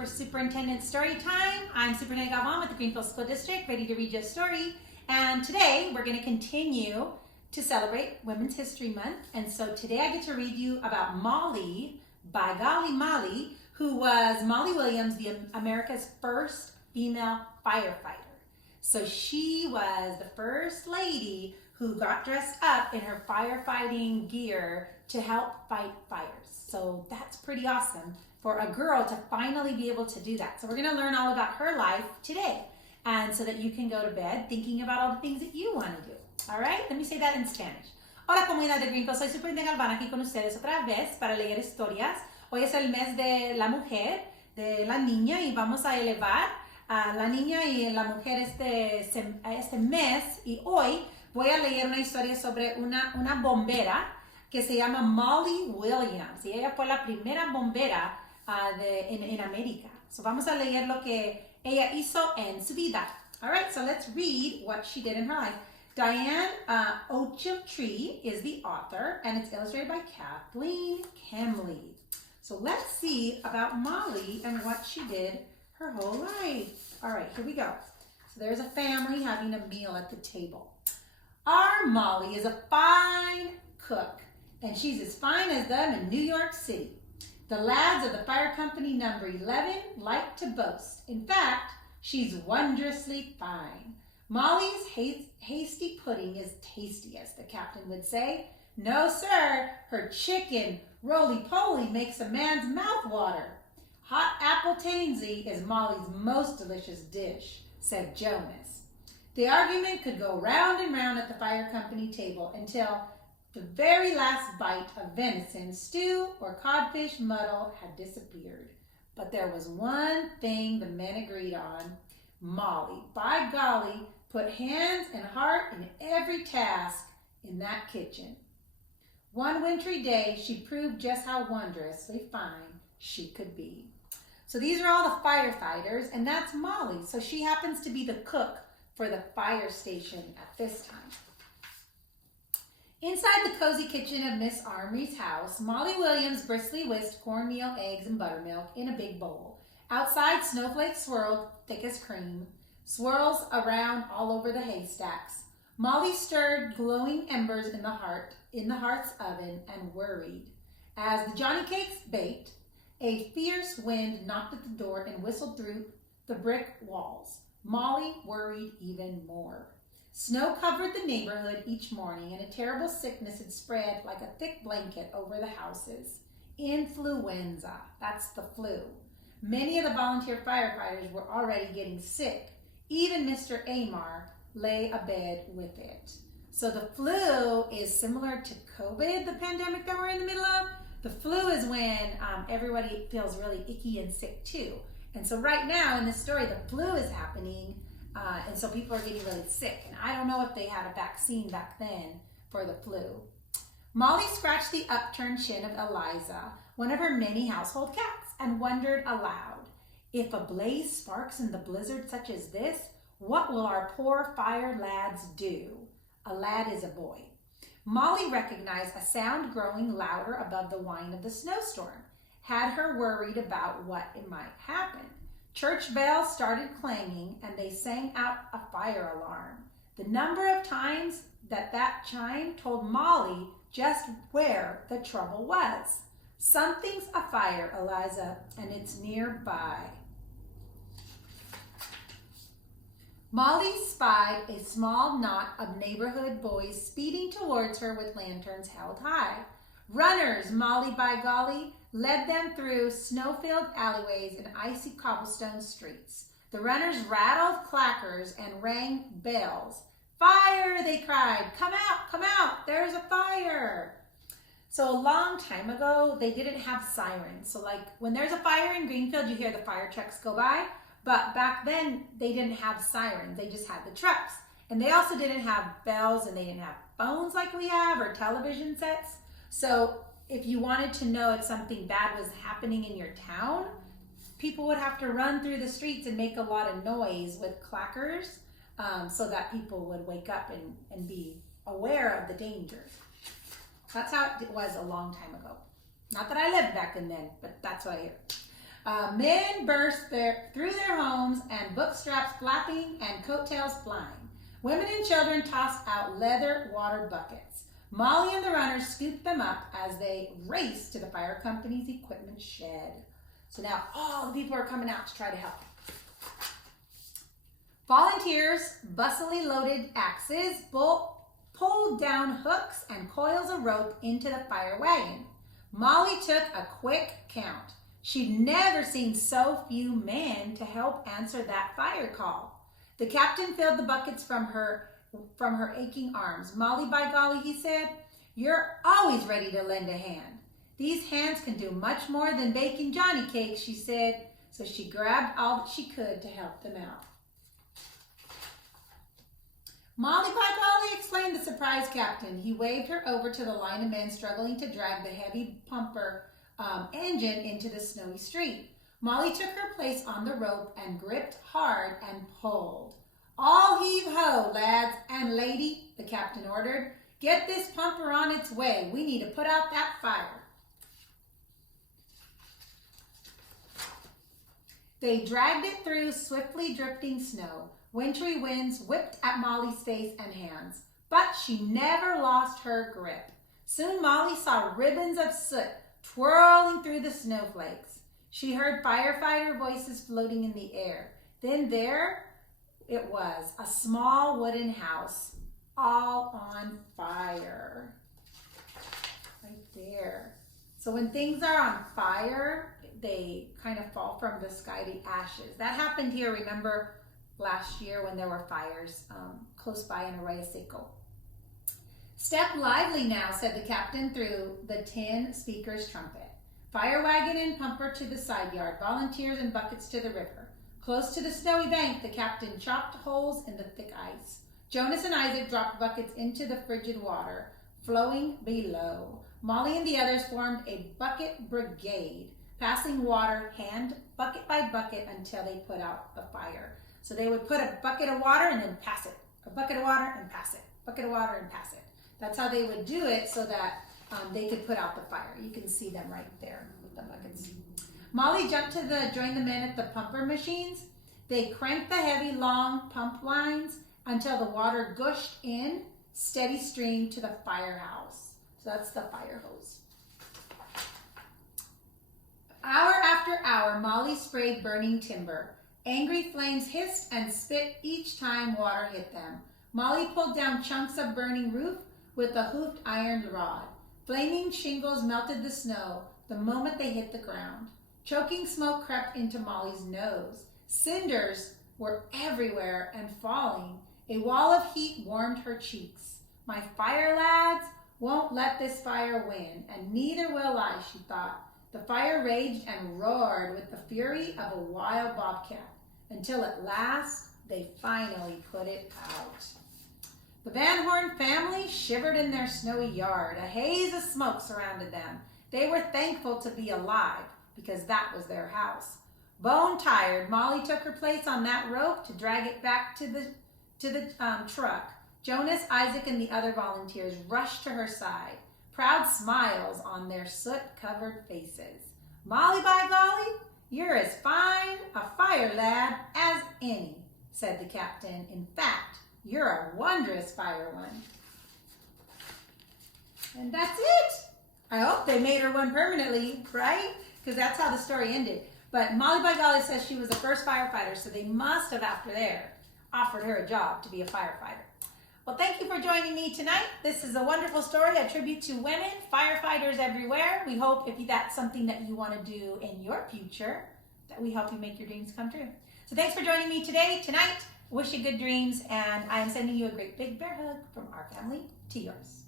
for Superintendent Story Time. I'm Superintendent Galvan with the Greenfield School District, ready to read you a story. And today we're going to continue to celebrate Women's History Month. And so today I get to read you about Molly, by golly Molly, who was Molly Williams, the America's first female firefighter. So she was the first lady who got dressed up in her firefighting gear to help fight fires. So that's pretty awesome for a girl to finally be able to do that. So we're going to learn all about her life today, and so that you can go to bed thinking about all the things that you want to do. All right, let me say that in Spanish. Hola comunidad de Greenfield, soy Superintendente Galvan aquí con ustedes otra vez para leer historias. Hoy es el mes de la mujer, de la niña, y vamos a elevar a la niña y la mujer este mes. Y hoy voy a leer una historia sobre una bombera que se llama Molly Williams, y ella fue la primera bombera en América. So vamos a leer lo que ella hizo en su vida. All right, so let's read what she did in her life. Diane Ochiltree is the author, and it's illustrated by Kathleen Kemley. So let's see about Molly and what she did her whole life. All right, here we go. So there's a family having a meal at the table. Our Molly is a fine cook, and she's as fine as them in New York City. The lads of the fire company number 11 like to boast. In fact, she's wondrously fine. Molly's hasty pudding is tastiest, the captain would say. No, sir, her chicken roly-poly makes a man's mouth water. Hot apple tansy is Molly's most delicious dish, said Jonas. The argument could go round and round at the fire company table until the very last bite of venison, stew, or codfish muddle had disappeared. But there was one thing the men agreed on. Molly, by golly, put hands and heart in every task in that kitchen. One wintry day, she proved just how wondrously fine she could be. So these are all the firefighters, and that's Molly. So she happens to be the cook for the fire station at this time. Inside the cozy kitchen of Miss Armory's house, Molly Williams briskly whisked cornmeal, eggs, and buttermilk in a big bowl. Outside, snowflakes swirled thick as cream, swirls around all over the haystacks. Molly stirred glowing embers in the hearth's oven and worried. As the Johnny cakes baked, a fierce wind knocked at the door and whistled through the brick walls. Molly worried even more. Snow covered the neighborhood each morning, and a terrible sickness had spread like a thick blanket over the houses. Influenza, that's the flu. Many of the volunteer firefighters were already getting sick. Even Mr. Amar lay abed with it. So the flu is similar to COVID, the pandemic that we're in the middle of. The flu is when everybody feels really icky and sick too. And so right now in this story, the flu is happening, and so people are getting really sick. And I don't know if they had a vaccine back then for the flu. Molly scratched the upturned chin of Eliza, one of her many household cats, and wondered aloud, if a blaze sparks in the blizzard such as this, what will our poor fire lads do? A lad is a boy. Molly recognized a sound growing louder above the whine of the snowstorm, had her worried about what it might happen. Church bells started clanging, and they sang out a fire alarm. The number of times that chime told Molly just where the trouble was. Something's afire, Eliza, and it's nearby. Molly spied a small knot of neighborhood boys speeding towards her with lanterns held high. Runners, Molly by golly, led them through snow-filled alleyways and icy cobblestone streets. The runners rattled clackers and rang bells. Fire, they cried. Come out, there's a fire. So a long time ago, they didn't have sirens. So like when there's a fire in Greenfield, you hear the fire trucks go by. But back then, they didn't have sirens. They just had the trucks. And they also didn't have bells, and they didn't have phones like we have or television sets. So if you wanted to know if something bad was happening in your town, people would have to run through the streets and make a lot of noise with clackers so that people would wake up and be aware of the danger. That's how it was a long time ago. Not that I lived back then, but that's what I hear. Men burst through their homes and book straps flapping and coattails flying. Women and children tossed out leather water buckets. Molly and the runners scooped them up as they raced to the fire company's equipment shed. So now all the people are coming out to try to help. Volunteers bustily loaded axes, pulled down hooks and coils of rope into the fire wagon. Molly took a quick count. She'd never seen so few men to help answer that fire call. The captain filled the buckets from her aching arms. "Molly, by golly," he said, "you're always ready to lend a hand." "These hands can do much more than baking Johnny cakes," she said. So she grabbed all that she could to help them out. "Molly, by golly," exclaimed the surprised captain. He waved her over to the line of men struggling to drag the heavy pumper engine into the snowy street. Molly took her place on the rope and gripped hard and pulled. "All heave ho, lads and lady," the captain ordered. "Get this pumper on its way. We need to put out that fire." They dragged it through swiftly drifting snow. Wintry winds whipped at Molly's face and hands, but she never lost her grip. Soon Molly saw ribbons of soot twirling through the snowflakes. She heard firefighter voices floating in the air. Then there it was, a small wooden house, all on fire. Right there. So when things are on fire, they kind of fall from the sky to ashes. That happened here, remember, last year when there were fires close by in Arroyo Seco. "Step lively now," said the captain through the tin speaker's trumpet. "Fire wagon and pumper to the side yard, volunteers and buckets to the river." Close to the snowy bank, the captain chopped holes in the thick ice. Jonas and Isaac dropped buckets into the frigid water flowing below. Molly and the others formed a bucket brigade, passing water hand bucket by bucket until they put out the fire. So they would put a bucket of water and then pass it. A bucket of water and pass it. Bucket of water and pass it. That's how they would do it so that they could put out the fire. You can see them right there with the buckets. Molly jumped to join the men at the pumper machines. They cranked the heavy, long pump lines until the water gushed in steady stream to the firehouse. So that's the fire hose. Hour after hour, Molly sprayed burning timber. Angry flames hissed and spit each time water hit them. Molly pulled down chunks of burning roof with a hooped iron rod. Flaming shingles melted the snow the moment they hit the ground. Choking smoke crept into Molly's nose. Cinders were everywhere and falling. A wall of heat warmed her cheeks. "My fire lads won't let this fire win, and neither will I," she thought. The fire raged and roared with the fury of a wild bobcat, until at last they finally put it out. The Van Horn family shivered in their snowy yard. A haze of smoke surrounded them. They were thankful to be alive, because that was their house. Bone-tired, Molly took her place on that rope to drag it back to the truck. Jonas, Isaac, and the other volunteers rushed to her side, proud smiles on their soot-covered faces. "Molly, by golly, you're as fine a fire lad as any," said the captain. "In fact, you're a wondrous fire one." And that's it. I hope they made her one permanently, right? Because that's how the story ended. But Molly by golly says she was the first firefighter, so they must have, after there, offered her a job to be a firefighter. Well, thank you for joining me tonight. This is a wonderful story, a tribute to women, firefighters everywhere. We hope if that's something that you want to do in your future, that we help you make your dreams come true. So thanks for joining me tonight. Wish you good dreams, and I am sending you a great big bear hug from our family to yours.